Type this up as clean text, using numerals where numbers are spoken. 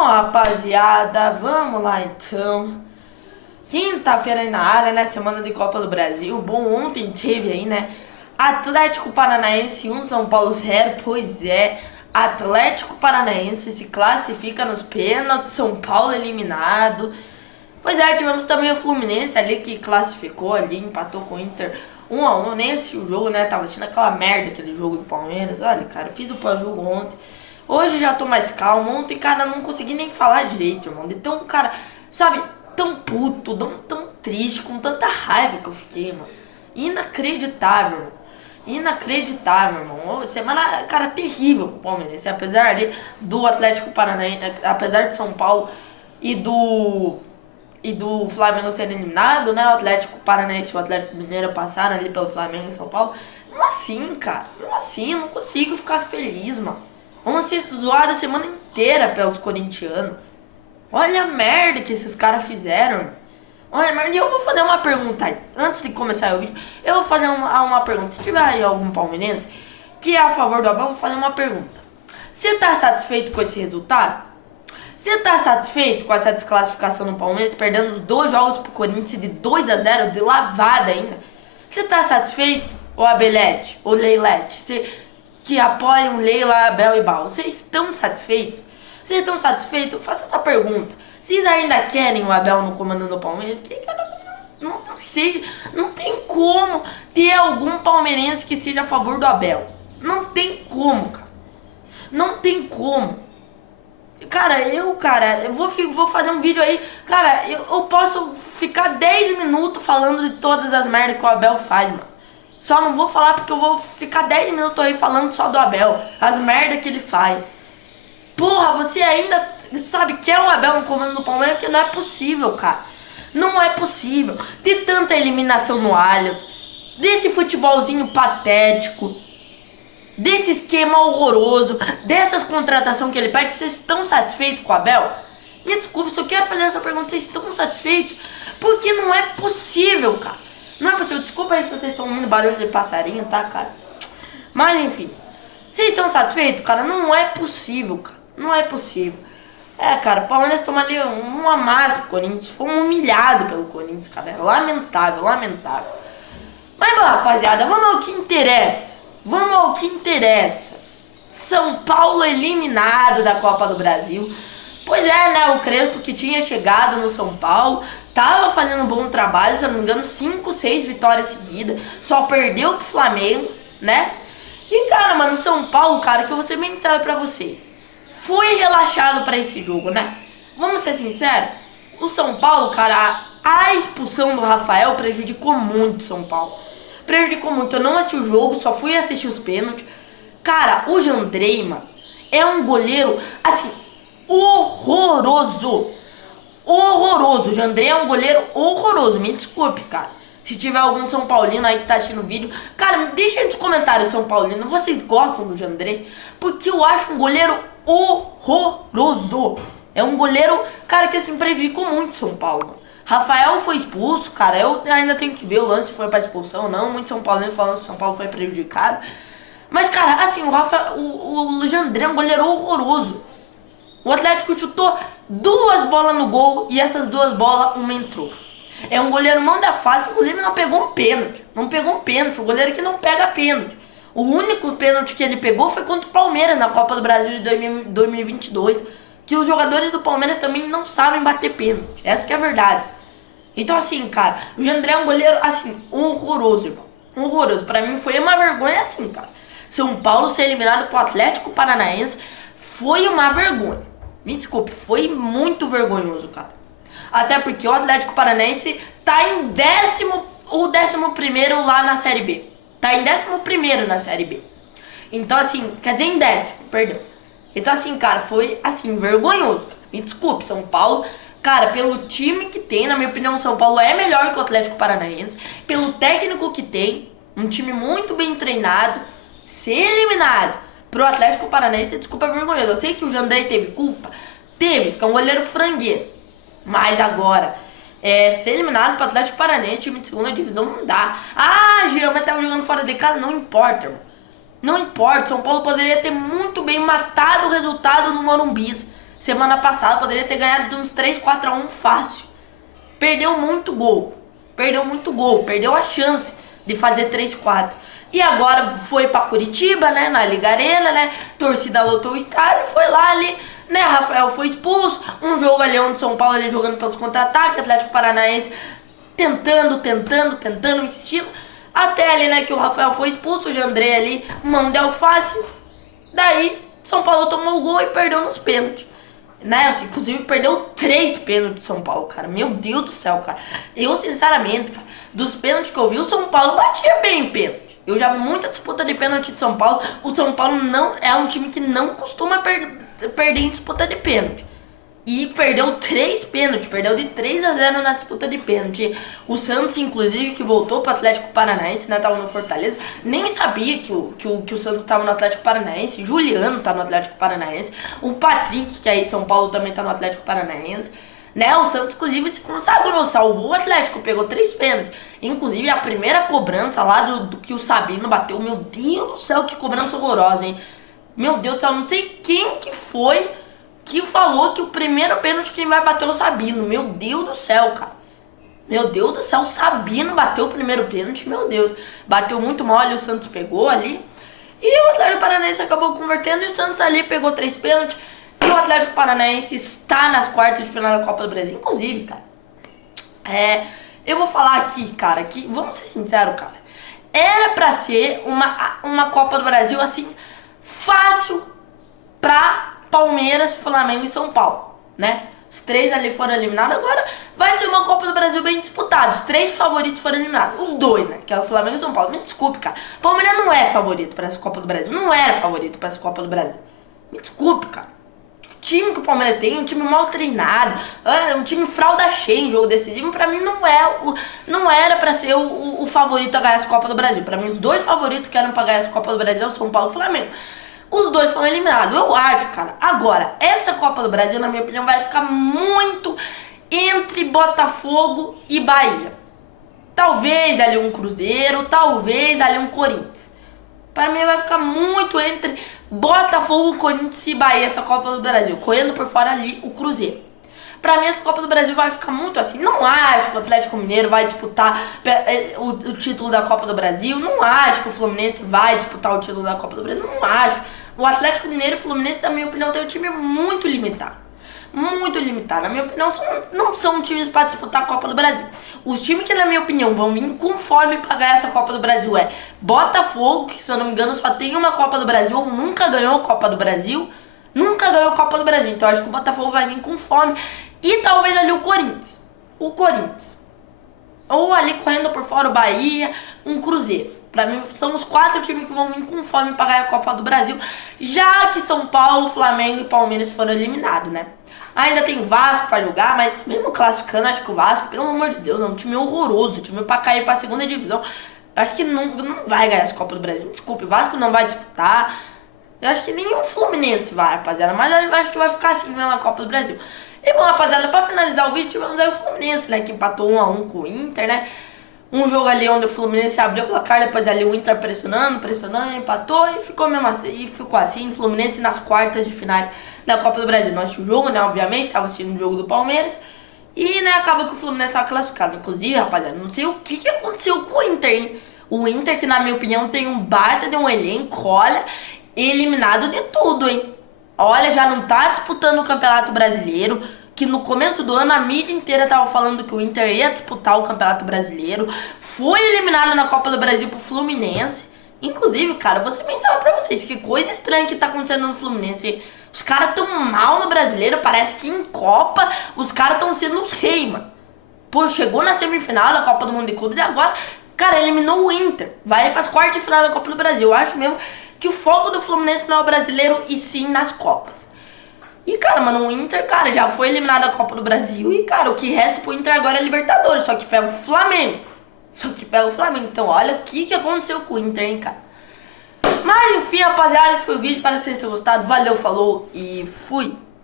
Bom, rapaziada, vamos lá então. Quinta-feira aí na área, né? Semana de Copa do Brasil. Bom, ontem teve aí, né? Atlético Paranaense 1, São Paulo 0. Pois é, Atlético Paranaense se classifica nos pênaltis, São Paulo eliminado. Pois é, tivemos também o Fluminense ali que classificou ali, empatou com o Inter 1-1. Nem assisti o jogo, né? Tava assistindo aquela merda, aquele jogo do Palmeiras. Olha, cara, eu fiz o pós-jogo ontem. Hoje já tô mais calmo. Ontem, cara, não consegui nem falar direito, irmão. De tão, cara, sabe, tão puto, tão triste, com tanta raiva que eu fiquei, mano. Inacreditável, irmão. Inacreditável, irmão. Semana, cara, terrível pro Palmeiras. Apesar ali do Atlético Paranaense, apesar de São Paulo e do Flamengo ser eliminado, né? O Atlético Paranaense e o Atlético Mineiro passaram ali pelo Flamengo e São Paulo. Não assim, cara. Não assim, eu não consigo ficar feliz, mano. Vamos ser zoados a semana inteira pelos corintianos. Olha a merda que esses caras fizeram. Olha a merda. E eu vou fazer uma pergunta aí. Antes de começar o vídeo, eu vou fazer uma pergunta. Se tiver aí algum palmeirense que é a favor do Abel, eu vou fazer uma pergunta. Você tá satisfeito com esse resultado? Você tá satisfeito com essa desclassificação do Palmeiras, perdendo os 2 jogos pro Corinthians de 2-0, de lavada ainda? Você tá satisfeito, ô Abelete, ô Leilete? Você que apoiam Leila, Abel e Bal, vocês estão satisfeitos? Vocês estão satisfeitos? Eu faço essa pergunta. Vocês ainda querem o Abel no comando do Palmeiras? Porque, cara, não sei, não tem como ter algum palmeirense que seja a favor do Abel. Não tem como, cara. Não tem como. Cara, eu vou fazer um vídeo aí. Cara, eu posso ficar 10 minutos falando de todas as merdas que o Abel faz, mano. Só não vou falar porque eu vou ficar 10 minutos aí falando só do Abel. As merdas que ele faz. Porra, você ainda, sabe, quer o Abel no comando do Palmeiras? Porque não é possível, cara. Não é possível. De tanta eliminação no Allianz. Desse futebolzinho patético. Desse esquema horroroso. Dessas contratações que ele pede. Vocês estão satisfeitos com o Abel? Me desculpe, se eu quero fazer essa pergunta, vocês estão satisfeitos? Porque não é possível, cara. Não é possível, desculpa aí se vocês estão ouvindo barulho de passarinho, tá, cara? Mas enfim, vocês estão satisfeitos, cara? Não é possível, cara. Não é possível. É, cara, o Palmeiras toma ali um amasso do Corinthians. Fomos humilhados pelo Corinthians, cara. É lamentável, lamentável. Mas, bom, rapaziada, vamos ao que interessa. Vamos ao que interessa. São Paulo eliminado da Copa do Brasil. Pois é, né, o Crespo que tinha chegado no São Paulo tava fazendo um bom trabalho, se eu não me engano, 5, 6 vitórias seguidas. Só perdeu pro Flamengo, né? E, cara, mano, o São Paulo, cara, que eu vou ser bem sincero pra vocês, foi relaxado pra esse jogo, né? Vamos ser sinceros? O São Paulo, cara, a expulsão do Rafael prejudicou muito o São Paulo. Prejudicou muito. Eu não assisti o jogo, só fui assistir os pênaltis. Cara, o Jandrei, mano, é um goleiro, assim, horroroso. Horroroso. O Jandrei é um goleiro horroroso. Me desculpe, cara. Se tiver algum São Paulino aí que tá assistindo o vídeo, cara, deixa aí nos comentários, São Paulino, vocês gostam do Jandrei? Porque eu acho um goleiro horroroso. É um goleiro, cara, que assim, prejudicou muito São Paulo. Rafael foi expulso, cara. Eu ainda tenho que ver o lance se foi pra expulsão ou não. Muitos São Paulinos falando que São Paulo foi prejudicado. Mas, cara, assim, o Jandrei é um goleiro horroroso. O Atlético chutou 2 bolas no gol e essas 2 bolas, uma entrou. É um goleiro mão da face, inclusive não pegou um pênalti. Não pegou um pênalti, o goleiro que não pega pênalti. O único pênalti que ele pegou foi contra o Palmeiras na Copa do Brasil de 2022. Que os jogadores do Palmeiras também não sabem bater pênalti. Essa que é a verdade. Então assim, cara, o Jandré é um goleiro, assim, horroroso, irmão. Horroroso. Pra mim foi uma vergonha assim, cara. São Paulo ser eliminado pro Atlético Paranaense foi uma vergonha. Me desculpe, foi muito vergonhoso, cara. Até porque o Atlético Paranaense tá em 11º lá na Série B. Tá em 11º na Série B. Então assim, quer dizer em 10º, perdão. Então assim, cara, foi assim, vergonhoso. Me desculpe, São Paulo, cara, pelo time que tem, na minha opinião, São Paulo é melhor que o Atlético Paranaense. Pelo técnico que tem, um time muito bem treinado, ser eliminado pro Atlético Paranaense, desculpa, é vergonhoso. Eu sei que o Jandrei teve culpa. Teve, porque é um goleiro frangueiro. Mas agora, ser eliminado pro Atlético Paranaense, time de segunda divisão, não dá. Ah, Jean, mas tava jogando fora de casa. Não importa, irmão. Não importa. São Paulo poderia ter muito bem matado o resultado no Morumbi. semana passada poderia ter ganhado de uns 3-4-1 fácil. Perdeu muito gol. Perdeu a chance de fazer 3-4. E agora foi pra Curitiba, né, na Liga Arena, né, torcida lotou o estádio, foi lá ali, né, Rafael foi expulso, um jogo ali onde São Paulo ali jogando pelos contra-ataques, Atlético Paranaense tentando, insistindo, até ali, né, que o Rafael foi expulso, o Jandrei ali, mão de alface, daí São Paulo tomou o gol e perdeu nos pênaltis. Né, assim, inclusive perdeu 3 pênaltis de São Paulo, cara. Meu Deus do céu, cara. Eu, sinceramente, cara, dos pênaltis que eu vi, o São Paulo batia bem em pênalti. Eu já vi muita disputa de pênalti de São Paulo. O São Paulo não é um time que não costuma perder em disputa de pênalti. E perdeu 3 pênaltis, perdeu de 3-0 na disputa de pênalti. O Santos, inclusive, que voltou pro Atlético Paranaense, né, tava no Fortaleza, nem sabia que o Santos tava no Atlético Paranaense. Juliano tá no Atlético Paranaense. O Patrick, que aí São Paulo também tá no Atlético Paranaense. Né, o Santos, inclusive, se consagrou, salvou o Atlético, pegou 3 pênaltis. Inclusive, a primeira cobrança lá do que o Sabino bateu, meu Deus do céu, que cobrança horrorosa, hein? Meu Deus do céu, não sei quem que foi que falou que o primeiro pênalti quem vai bater é o Sabino. Meu Deus do céu, cara. Meu Deus do céu, o Sabino bateu o primeiro pênalti, meu Deus. Bateu muito mal ali, o Santos pegou ali. E o Atlético Paranaense acabou convertendo e o Santos ali pegou 3 pênaltis. E o Atlético Paranaense está nas quartas de final da Copa do Brasil. Inclusive, cara, eu vou falar aqui, cara, que, vamos ser sinceros, cara, era pra ser uma Copa do Brasil, assim, fácil pra Palmeiras, Flamengo e São Paulo, né? Os 3 ali foram eliminados, agora vai ser uma Copa do Brasil bem disputada. Os 3 favoritos foram eliminados, os 2, né? Que é o Flamengo e São Paulo. Me desculpe, cara. Palmeiras não é favorito pra essa Copa do Brasil. Não era favorito pra essa Copa do Brasil. Me desculpe, cara. O time que o Palmeiras tem é um time mal treinado, um time fralda cheia em jogo decisivo. Pra mim não era pra ser o favorito a ganhar essa Copa do Brasil. Pra mim os 2 favoritos que eram pra ganhar essa Copa do Brasil é o São Paulo e o Flamengo. Os 2 foram eliminados. Eu acho, cara. Agora, essa Copa do Brasil, na minha opinião, vai ficar muito entre Botafogo e Bahia. Talvez ali um Cruzeiro, talvez ali um Corinthians. Para mim vai ficar muito entre Botafogo, Corinthians e Bahia essa Copa do Brasil. Correndo por fora ali o Cruzeiro. Pra mim essa Copa do Brasil vai ficar muito assim. Não acho que o Atlético Mineiro vai disputar o título da Copa do Brasil. Não acho que o Fluminense vai disputar o título da Copa do Brasil. Não acho. O Atlético Mineiro e o Fluminense, na minha opinião, tem um time muito limitado. Muito limitado. Na minha opinião, não são times para disputar a Copa do Brasil. Os times que, na minha opinião, vão vir com fome para ganhar essa Copa do Brasil é Botafogo, que se eu não me engano só tem uma Copa do Brasil, ou nunca ganhou a Copa do Brasil. Nunca ganhou a Copa do Brasil. Então eu acho que o Botafogo vai vir com fome. E talvez ali o Corinthians. Ou ali correndo por fora o Bahia, um Cruzeiro. Pra mim são os 4 times que vão vir com fome pra ganhar a Copa do Brasil. Já que São Paulo, Flamengo e Palmeiras foram eliminados, né? Ainda tem o Vasco pra jogar, mas mesmo classificando, acho que o Vasco, pelo amor de Deus, é um time horroroso. Time pra cair pra segunda divisão. Acho que não vai ganhar essa Copa do Brasil. Desculpe, o Vasco não vai disputar. Eu acho que nem o Fluminense vai, rapaziada. Mas eu acho que vai ficar assim mesmo a Copa do Brasil. E bom, rapaziada, pra finalizar o vídeo, tivemos aí o Fluminense, né? Que empatou 1-1 com o Inter, né? Um jogo ali onde o Fluminense abriu o placar, depois ali o Inter pressionando, empatou e ficou mesmo assim. E ficou assim, Fluminense nas quartas de finais da Copa do Brasil. Nós assistimos o jogo, né? Obviamente, tava assistindo o jogo do Palmeiras. E, né, acaba que o Fluminense tava classificado. Inclusive, rapaziada, não sei o que aconteceu com o Inter, hein? O Inter, que na minha opinião tem um baita de um elenco, olha, eliminado de tudo, hein? Olha, já não tá disputando o Campeonato Brasileiro, que no começo do ano a mídia inteira tava falando que o Inter ia disputar o Campeonato Brasileiro. Foi eliminado na Copa do Brasil pro Fluminense. Inclusive, cara, vou ser bem sincero pra vocês, que coisa estranha que tá acontecendo no Fluminense. Os caras tão mal no Brasileiro, parece que em Copa os caras tão sendo os reis, mano. Pô, chegou na semifinal da Copa do Mundo de Clubes e agora, cara, eliminou o Inter. Vai pras quartas de final da Copa do Brasil. Eu acho mesmo que o foco do Fluminense não é o Brasileiro e sim nas Copas. E, cara, mano, o Inter, cara, já foi eliminado da Copa do Brasil. E, cara, o que resta pro Inter agora é Libertadores. Só que pega o Flamengo. Então, olha o que aconteceu com o Inter, hein, cara. Mas, enfim, rapaziada, esse foi o vídeo. Espero que vocês tenham gostado. Valeu, falou e fui.